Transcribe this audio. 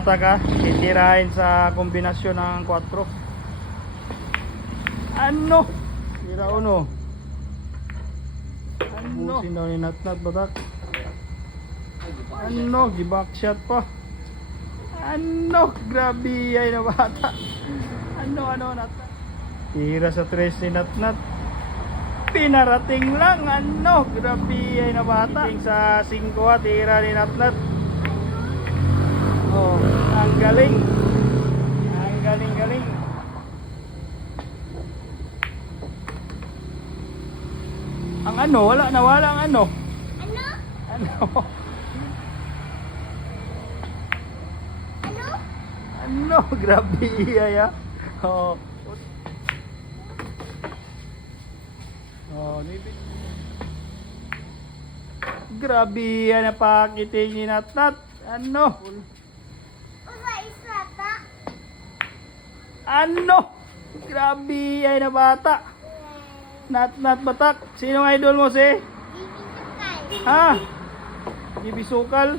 Taka, titirahin sa kombinasyon ng 4. Ano? Tira uno. Ano? Busin daw ni Natnat batak. Ano? Gibackshot pa. Ano? Grabe ay na bata. Ano Natnat? Tira sa 3 ni Natnat. Pinarating lang. Ano? Grabe ay na bata. Sa 5 tira ni Natnat. Oh, ang galing. Ang galing. Ang ano, nawala ang ano. Ano, grabe iya. Oh. Oh, nibig. Grabe yan na pakiting ni Natnat. Ano? Ano? Grabe ay na bata. Natnat batak. Sino ang idol mo si? Ha? Ibisukal.